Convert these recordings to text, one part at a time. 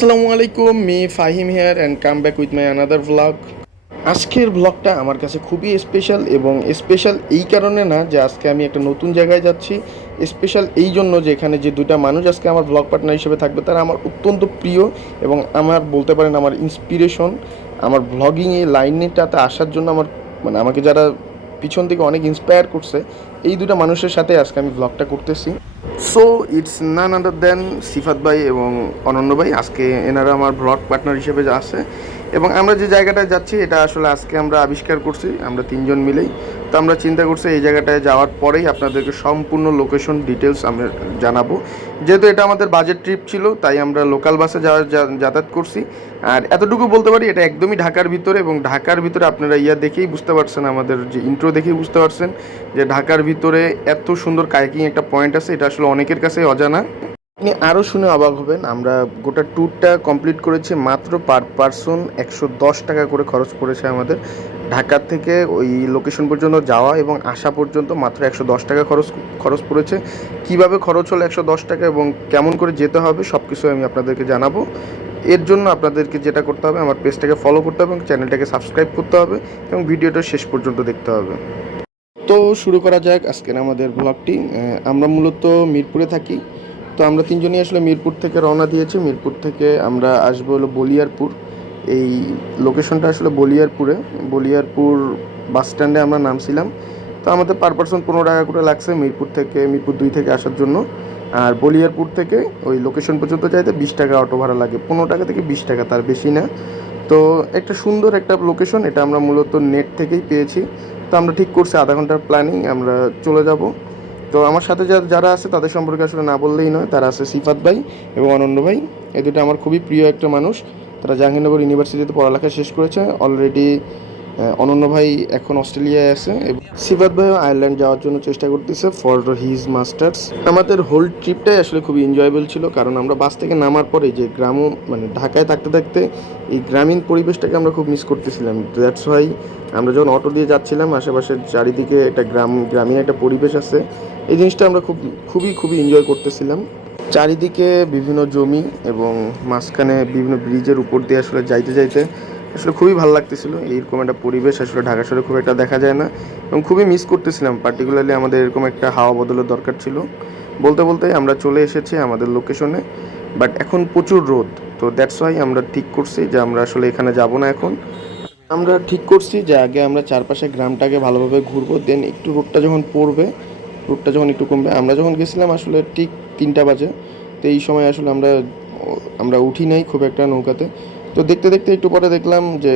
আসসালামু আলাইকুম, me Fahim here and come back with my another vlog. আজকের ভ্লগটা আমার কাছে খুবই স্পেশাল, এবং স্পেশাল এই কারণে না যে আজকে আমি একটা নতুন জায়গায় যাচ্ছি। স্পেশাল এই জন্য যে এখানে যে দুইটা মানুষ আজকে আমার ভ্লগ পার্টনার হিসেবে থাকবে তারা আমার অত্যন্ত প্রিয় এবং আমার বলতে পারেন আমার ইন্সপিরেশন। আমার ভ্লগিং এই লাইনটাতে আসার জন্য আমাকে যারা পিছন থেকে অনেক ইন্সপায়ার করছে, এই দুটো মানুষের সাথে আজকে আমি ভ্লগটা করতেছি। সো ইটস নান আদার দেন সিফাত ভাই এবং অনন্য ভাই। আজকে এনারা আমার ব্লগ পার্টনার হিসেবে আছে, এবং আমরা যে জায়গাটায় যাচ্ছি এটা আসলে আজকে আমরা আবিষ্কার করছি আমরা তিনজন মিলেই। তো আমরা চিন্তা করছি এই জায়গাটায় যাওয়ার পরেই আপনাদেরকে সম্পূর্ণ লোকেশন ডিটেলস আমরা জানাবো। যেহেতু এটা আমাদের বাজেট ট্রিপ ছিল, তাই আমরা লোকাল বাসে যাতায়াত করছি। আর এতটুকু বলতে পারি এটা একদমই ঢাকার ভিতরে, এবং ঢাকার ভিতরে আপনারা দেখেই বুঝতে পারছেন, আমাদের যে ইন্ট্রো দেখেই বুঝতে পারছেন যে ঢাকার ভিতরে এত সুন্দর কায়াকিং একটা পয়েন্ট আছে, এটা আসলে অনেকের কাছেই অজানা। আপনি আরও শুনে অবাক হবেন, আমরা গোটা ট্যুরটা কমপ্লিট করেছি মাত্র পার পারসন 110 টাকা করে খরচ পড়েছে আমাদের। ঢাকা থেকে ওই লোকেশন পর্যন্ত যাওয়া এবং আসা পর্যন্ত মাত্র 110 টাকা খরচ পড়েছে। কিভাবে খরচ হলো 110 টাকা এবং কেমন করে যেতে হবে সব কিছু আমি আপনাদেরকে জানাবো। এর জন্য আপনাদেরকে যেটা করতে হবে, আমার পেজটাকে ফলো করতে হবে এবং চ্যানেলটাকে সাবস্ক্রাইব করতে হবে এবং ভিডিওটা শেষ পর্যন্ত দেখতে হবে। তো শুরু করা যাক আজকের আমাদের ব্লগটি। আমরা মূলত মিরপুরে থাকি। তো আমরা তিনজনই আসলে মিরপুর থেকে রওনা দিয়েছি। মিরপুর থেকে আমরা আসবো হলো বলিয়ারপুর। এই লোকেশনটা আসলে বলিয়ারপুর বাস স্ট্যান্ডে আমরা নামছিলাম। তো আমাদের পার পারসন 15 টাকা করে লাগছে মিরপুর 2 থেকে আসার জন্য। আর বলিয়ারপুর থেকে ওই লোকেশন পর্যন্ত যাইতে 20 টাকা অটো ভাড়া লাগে, 15 টাকা থেকে 20 টাকা, তার বেশি না। তো একটা সুন্দর একটা লোকেশন, এটা আমরা মূলত নেট থেকেই পেয়েছি। তো আমরা ঠিক করছি আধা ঘন্টার প্ল্যানিং আমরা চলে যাব। তো আমার সাথে যারা আছে তাদের সম্পর্কে আসলে না বললেই নয়, তারা আছে সিফাত ভাই এবং অনন্য ভাই। এই দুটো আমার খুবই প্রিয় একটা মানুষ। তারা জাহাঙ্গীরনগর ইউনিভার্সিটিতে পড়ালেখা শেষ করেছে অলরেডি। অনন্য ভাই এখন অস্ট্রেলিয়ায় আছে এবং সিফাত ভাইও আয়ারল্যান্ড যাওয়ার জন্য চেষ্টা করতেছে ফর হিজ মাস্টার্স। আমাদের হোল ট্রিপটাই আসলে খুবই এনজয়েবল ছিল, কারণ আমরা বাস থেকে নামার পরে যে ঢাকায় থাকতে থাকতে এই গ্রামীণ পরিবেশটাকে আমরা খুব মিস করতেছিলাম। দ্যাটস ওয়াই আমরা যখন অটো দিয়ে যাচ্ছিলাম, আশেপাশের চারিদিকে একটা গ্রামীণ একটা পরিবেশ আছে, এই জিনিসটা আমরা খুবই এনজয় করতেছিলাম। চারিদিকে বিভিন্ন জমি এবং মাঝখানে বিভিন্ন ব্রিজের উপর দিয়ে আসলে যাইতে আসলে খুবই ভালো লাগতেছিল। এইরকম একটা পরিবেশ আসলে ঢাকা শহরে খুব একটা দেখা যায় না, এবং খুবই মিস করতেছিলাম। পার্টিকুলারলি আমাদের এরকম একটা হাওয়া বদলের দরকার ছিল। বলতে আমরা চলে এসেছি আমাদের লোকেশনে, বাট এখন প্রচুর রোদ। তো দ্যাটস ওয়াই আমরা ঠিক করছি যে আমরা আসলে এখানে যাব না এখন। আমরা ঠিক করছি যে আগে আমরা চারপাশে গ্রামটাকে ভালোভাবে ঘুরবো, দেন একটু রোদটা যখন একটু কমবে। আমরা যখন গেছিলাম আসলে ঠিক 3টা বাজে। তো এই সময় আসলে আমরা উঠি নাই খুব একটা নৌকাতে। তো দেখতে একটু পরে দেখলাম যে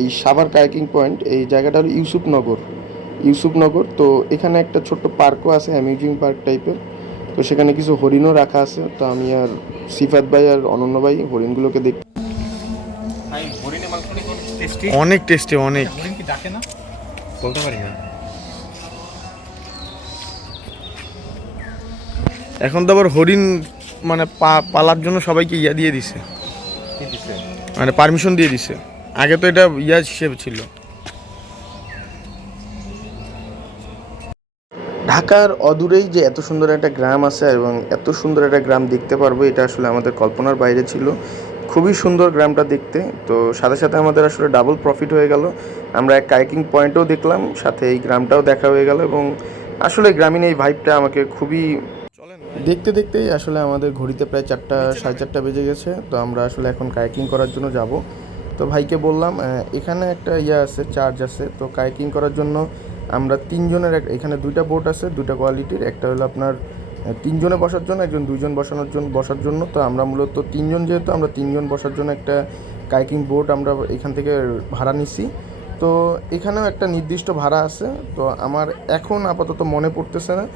এই সাভার কায়াকিং পয়েন্ট, এই জায়গাটা হলো ইউসুফনগর। তো এখানে একটা ছোট্ট পার্কও আছে, অ্যামিউজিং পার্ক টাইপের। তো সেখানে কিছু হরিণও রাখা আছে। তো আমি আর সিফাত ভাই আর অনন্য ভাই হরিণগুলোকে অনেক টেস্টি, অনেক। বলতে পারি না, এখন তো আবার হরিণ মানে পালার জন্য সবাইকে দিয়ে দিছে, মানে পারমিশন দিয়ে দিছে। আগে তো এটা হিসেবে ছিল। ঢাকার অদূরেই যে এত সুন্দর একটা গ্রাম আছে এবং এত সুন্দর একটা গ্রাম দেখতে পারবো, এটা আসলে আমাদের কল্পনার বাইরে ছিল। খুবই সুন্দর গ্রামটা দেখতে। তো সাথে আমাদের আসলে ডাবল প্রফিট হয়ে গেল। আমরা এক কায়াকিং পয়েন্টও দেখলাম, সাথে এই গ্রামটাও দেখা হয়ে গেল, এবং আসলে গ্রামীণ এই ভাইবটা আমাকে খুবই দেখতেই আসলে আমাদের ঘড়িতে প্রায় 4টা 4:30 বেজে গেছে। তো আমরা আসলে এখন কায়াকিং করার জন্য যাব। তো ভাইকে বললাম এখানে একটা আছে, চার্জ আছে। তো কায়াকিং করার জন্য আমরা তিনজনের এখানে 2টা বোট আছে, 2টা কোয়ালিটির। একটা হলো আপনার 3 জনে বসার জন্য, একজন 2 জন বসার জন্য। তো আমরা মূলত 3 জন, যেহেতু আমরা 3 জন বসার জন্য একটা কায়াকিং বোট আমরা এখান থেকে ভাড়া নিছি। তো এখানেও একটা নির্দিষ্ট ভাড়া আছে। তো আমার এখন আপাতত মনে পড়তেছে না,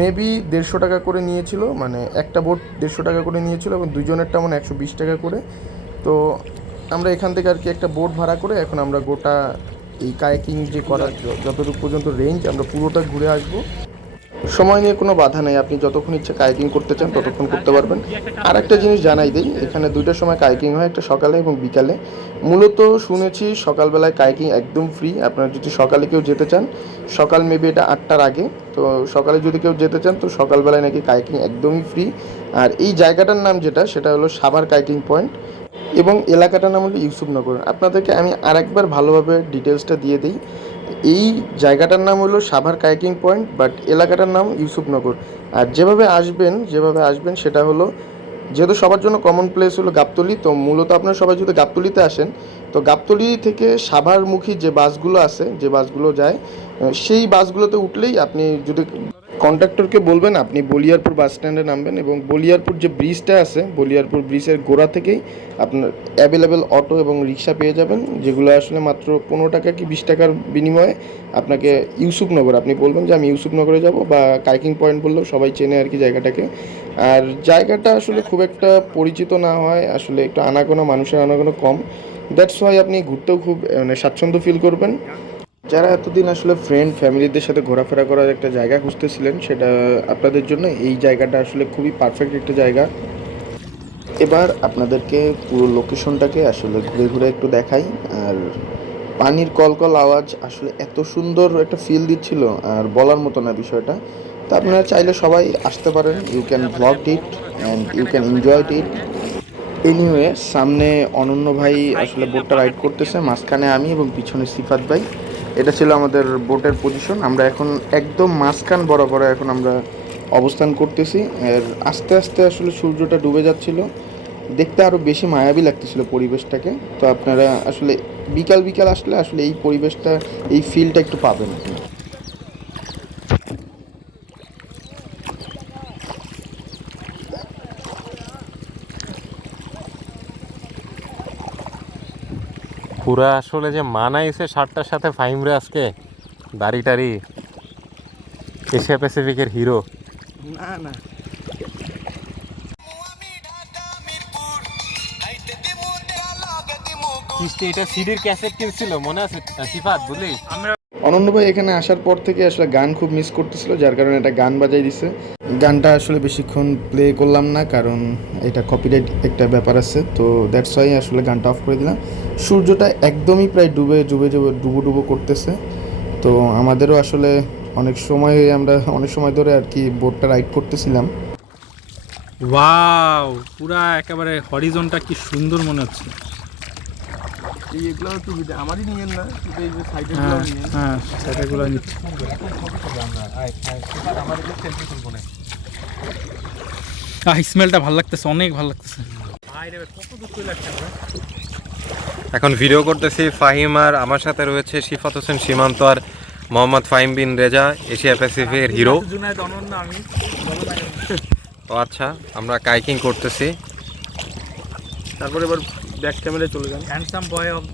মেবি 150 টাকা করে নিয়েছিল, মানে একটা বোট 150 টাকা করে নিয়েছিল এবং 2 জনেরটা মানে 120 টাকা করে। তো আমরা এখান থেকে আর কি একটা বোট ভাড়া করে এখন আমরা গোটা এই কায়াকিং যে করার যতটুকু পর্যন্ত রেঞ্জ আমরা পুরোটা ঘুরে আসবো। সময় নিয়ে কোনো বাধা নেই, আপনি যতক্ষণ ইচ্ছে কায়াকিং করতে চান ততক্ষণ করতে পারবেন। আর একটা জিনিস জানাই দিই, এখানে দুইটার সময় কায়াকিং হয়, একটা সকালে এবং বিকালে। মূলত শুনেছি সকালবেলায় কায়াকিং একদম ফ্রি, আপনারা যদি সকালে কেউ যেতে চান, সকাল মেবি এটা 8টার আগে, তো সকালে যদি কেউ যেতে চান তো সকালবেলায় নাকি কায়াকিং একদমই ফ্রি। আর এই জায়গাটার নাম যেটা, সেটা হলো সাভার কায়াকিং পয়েন্ট, এবং এলাকাটার নাম হলো ইউসুফনগর। আপনাদেরকে আমি আরেকবার ভালোভাবে ডিটেলসটা দিয়ে দিই। এই জায়গাটার নাম হলো সাভার কায়াকিং পয়েন্ট, বাট এলাকাটার নাম ইউসুফনগর। আর যেভাবে আসবেন সেটা হলো, যেহেতু সবার জন্য কমন প্লেস হলো গাবতলী, তো মূলত আপনারা সবাই যদি গাবতলীতে আসেন, তো গাবতলী থেকে সাভারমুখী যে বাসগুলো আছে, যে বাসগুলো যায়, সেই বাসগুলোতে উঠলেই আপনি যদি কন্ডাক্টরকে বলবেন আপনি বলিয়ারপুর বাস স্ট্যান্ডে নামবেন, এবং বলিয়ারপুর যে ব্রিজটা আছে, বলিয়ারপুর ব্রিজের গোড়া থেকেই আপনার অ্যাভেলেবেল অটো এবং রিক্সা পেয়ে যাবেন, যেগুলো আসলে মাত্র 15 টাকা কি 20 টাকার বিনিময়ে আপনাকে ইউসুফনগর, আপনি বলবেন যে আমি ইউসুফনগরে যাব, বা কাইকিং পয়েন্ট বললেও সবাই চেনে আর কি জায়গাটাকে। আর জায়গাটা আসলে খুব একটা পরিচিত না হয়, আসলে একটু আনাগোনা, মানুষের আনাগোনা কম, দ্যাটস ওয়াই আপনি ঘুরতেও খুব মানে স্বাচ্ছন্দ্য ফিল করবেন। যারা এতদিন আসলে ফ্রেন্ড ফ্যামিলিদের সাথে ঘোরাফেরা করার একটা জায়গা খুঁজতেছিলেন, সেটা আপনাদের জন্য এই জায়গাটা আসলে খুবই পারফেক্ট একটা জায়গা। এবার আপনাদেরকে পুরো লোকেশনটাকে আসলে ঘুরে ঘুরে একটু দেখাই। আর পানির কলকল আওয়াজ আসলে এত সুন্দর একটা ফিল দিচ্ছিল, আর বলার মতো না বিষয়টা। তো আপনারা চাইলে সবাই আসতে পারেন, you can vlog it and you can enjoy it. Anyway, সামনে অনন্য ভাই আসলে বোটটা রাইড করতেছে, মাঝখানে আমি এবং পিছনে সিফাত ভাই। এটা ছিল আমাদের বোটের পজিশন, আমরা এখন একদম মাঝখান বরাবর এখন আমরা অবস্থান করতেছি। আর আস্তে আস্তে আসলে সূর্যটা ডুবে যাচ্ছিল, দেখতে আরও বেশি মায়াবী লাগতেছিল পরিবেশটাকে। তো আপনারা আসলে বিকাল বিকাল আসলে আসলে এই পরিবেশটা, এই ফিলটা একটু পাবেন আপনি। পুরা আসলে যে মানাইছে শার্টটার সাথে ফাহিমরে আজকে, দাড়ি টাড়ি, এশিয়া প্যাসিফিকের হিরো। না না, কিস্তি এটা সিডির ক্যাসেট কিনছিল মনে আছে সিফাত, বুঝলি? অনন্য ভাই এখানে আসার পর থেকে আসলে গান খুব মিস করতেছিল, যার কারণে এটা গান বাজাই দিছে। গানটা আসলে বেশিক্ষণ প্লে করলাম না, কারণ এটা কপিরাইট একটা ব্যাপার আছে, তো দ্যাটস ওয়াই আসলে গানটা অফ করে দিলাম। সূর্যটা একদমই প্রায় ডুবে ডুবে ডুবে ডুবো ডুবো করতেছে। তো আমাদেরও আসলে আমরা অনেক সময় ধরে আর কি বোটটা রাইড করতেছিলাম। ওয়াও, পুরা একেবারে হরিজনটা কি সুন্দর মনে হচ্ছে। এইগুলো একটু আমারই নিয়েন না, এই যে সাইডে হ্যাঁ হ্যাঁ, সেটাগুলো নিচ্ছি। স্মেলটা ভালো লাগতেছে, অনেক ভালো লাগতেছে। এখন ভিডিও করতেছি ফাহিম, আর আমার সাথে রয়েছে সিফাত হোসেন সীমান্ত আর মোহাম্মদ ফাহিম বিন রেজা, এশিয়া প্যাসিফিকের হিরো। ও আচ্ছা, আমরা কাইকিং করতেছি। তারপরে এবার ব্যাক ক্যামেরায় চলে যান। Handsome boy of.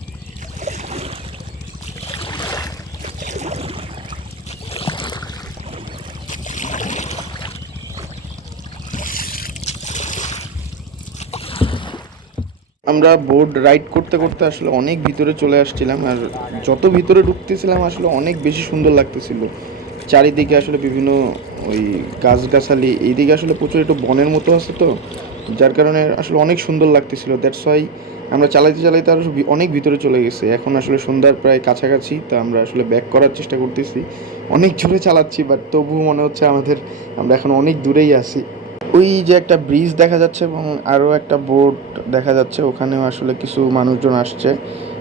আমরা বোর্ড রাইড করতে করতে আসলে অনেক ভিতরে চলে আসছিলাম, আর যত ভিতরে ঢুকতেছিলাম আসলে অনেক বেশি সুন্দর লাগতেছিল। চারিদিকে আসলে বিভিন্ন ওই গাছগাছালি, এইদিকে আসলে প্রচুর একটু বনের মতো আছে, তো যার কারণে আসলে অনেক সুন্দর লাগতেছিল। দ্যাটস ওয়াই আমরা চালাইতে চালাইতে আরও অনেক ভিতরে চলে গেছে। এখন আসলে সন্ধ্যার প্রায় কাছাকাছি, তো আমরা আসলে ব্যাক করার চেষ্টা করতেছি। অনেক জোরে চালাচ্ছি, বাট তবুও মনে হচ্ছে আমরা এখন অনেক দূরেই আছি। ওই যে একটা ব্রিজ দেখা যাচ্ছে এবং আরও একটা বোট দেখা যাচ্ছে, ওখানেও আসলে কিছু মানুষজন আসছে।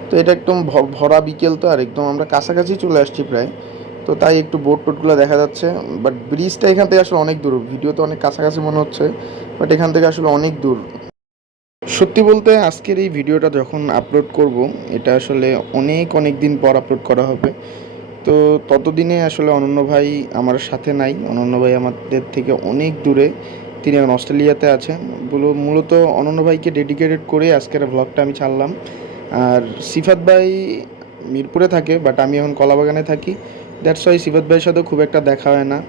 তো এটা একদম ভরা বিকেল, তো আর একদম আমরা কাছাকাছি চলে আসছি প্রায়, তো তাই একটু বোট টোটগুলো দেখা যাচ্ছে। বাট ব্রিজটা এখান থেকে আসলে অনেক দূর, ভিডিওতে অনেক কাছাকাছি মনে হচ্ছে, বাট এখান থেকে আসলে অনেক দূর। সত্যি বলতে আজকের এই ভিডিওটা যখন আপলোড করব, এটা আসলে অনেক অনেক দিন পর আপলোড করা হবে। তো ততদিনে আসলে অনন্য ভাই আমার সাথে নাই, অনন্য ভাই আমাদের থেকে অনেক দূরে, তিনি এখন অস্ট্রেলিয়াতে আছেন। মূলত অনন্য ভাইকে ডেডিকেটেড করে আজকের ভ্লগটা আমি ছাড়লাম। আর সিফাত ভাই মিরপুরে থাকে, বাট আমি এখন কলাবাগানে থাকি, দ্যাটস ওয়াই সিফাত ভাইয়ের সাথেও খুব একটা দেখা হয় না।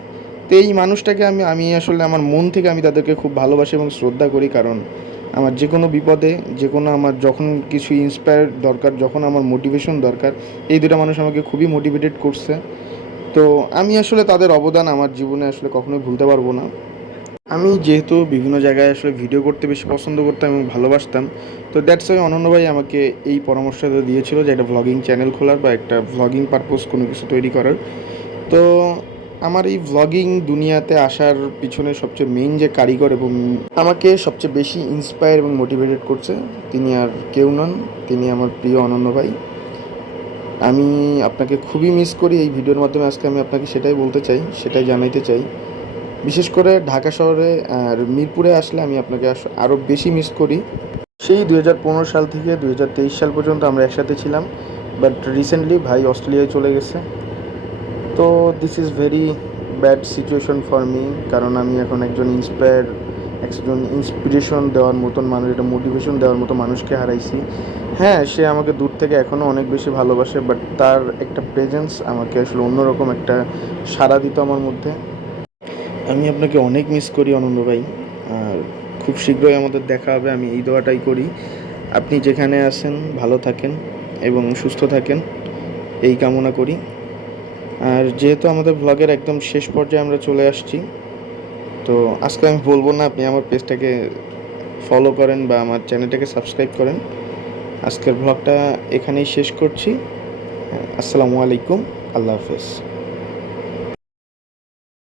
তো এই মানুষটাকে আমি আসলে আমার মন থেকে আমি তাদেরকে খুব ভালোবাসি এবং শ্রদ্ধা করি, কারণ আমার যে কোনো বিপদে, যে কোনো আমার যখন কিছু ইন্সপায়ার দরকার, যখন আমার মোটিভেশন দরকার, এই দুটো মানুষ আমাকে খুবই মোটিভেটেড করছে। তো আমি আসলে তাদের অবদান আমার জীবনে আসলে কখনোই ভুলতে পারবো না। আমি যেহেতু বিভিন্ন জায়গায় আসলে ভিডিও করতে বেশি পছন্দ করতাম এবং ভালোবাসতাম, তো দ্যাটস ওয়াই অনন্য ভাই আমাকে এই পরামর্শটা দিয়েছিল যে একটা ভ্লগিং চ্যানেল খোলার বা একটা ভ্লগিং পারপোজ কোনো কিছু তৈরি করার। তো আমার এই ভ্লগিং দুনিয়াতে আসার পিছনে সবচেয়ে মেইন যে কারিগর এবং আমাকে সবচেয়ে বেশি ইন্সপায়ার এবং মোটিভেটেড করছে, তিনি আর কেউ নন, তিনি আমার প্রিয় অনন্য ভাই। আমি আপনাকে খুবই মিস করি। এই ভিডিওর মাধ্যমে আজকে আমি আপনাকে সেটাই বলতে চাই, সেটাই জানাইতে চাই। বিশেষ করে ঢাকা শহরে আর মিরপুরে আসলে আমি আপনাকে আরও বেশি মিস করি। সেই 2015 সাল থেকে 2023 সাল পর্যন্ত আমরা একসাথে ছিলাম, বাট রিসেন্টলি ভাই অস্ট্রেলিয়ায় চলে গেছে। তো this is very bad situation for me, কারণ আমি এখন একজন ইন্সপিরেশন দেওয়ার মতন মানুষ, এটা মোটিভেশন দেওয়ার মতো মানুষকে হারাইছি। হ্যাঁ, সে আমাকে দূর থেকে এখনও অনেক বেশি ভালোবাসে, বাট তার একটা প্রেজেন্স আমাকে আসলে অন্যরকম একটা সাড়া দিত আমার মধ্যে। আমি আপনাকে অনেক মিস করি অনন্ত ভাই। আর খুব শীঘ্রই আমাদের দেখা হবে, আমি এই দোয়াটাই করি। আপনি যেখানে আছেন ভালো থাকেন এবং সুস্থ থাকেন, এই কামনা করি। আর যেহেতু আমাদের ব্লগের একদম শেষ পর্যায়ে আমরা চলে আসছি, তো আজকে আমি বলবো না আপনি আমার পেজটাকে ফলো করেন বা আমার চ্যানেলটাকে সাবস্ক্রাইব করেন। আজকের ব্লগটা এখানেই শেষ করছি। আসসালামু আলাইকুম, আল্লাহ হাফেজ।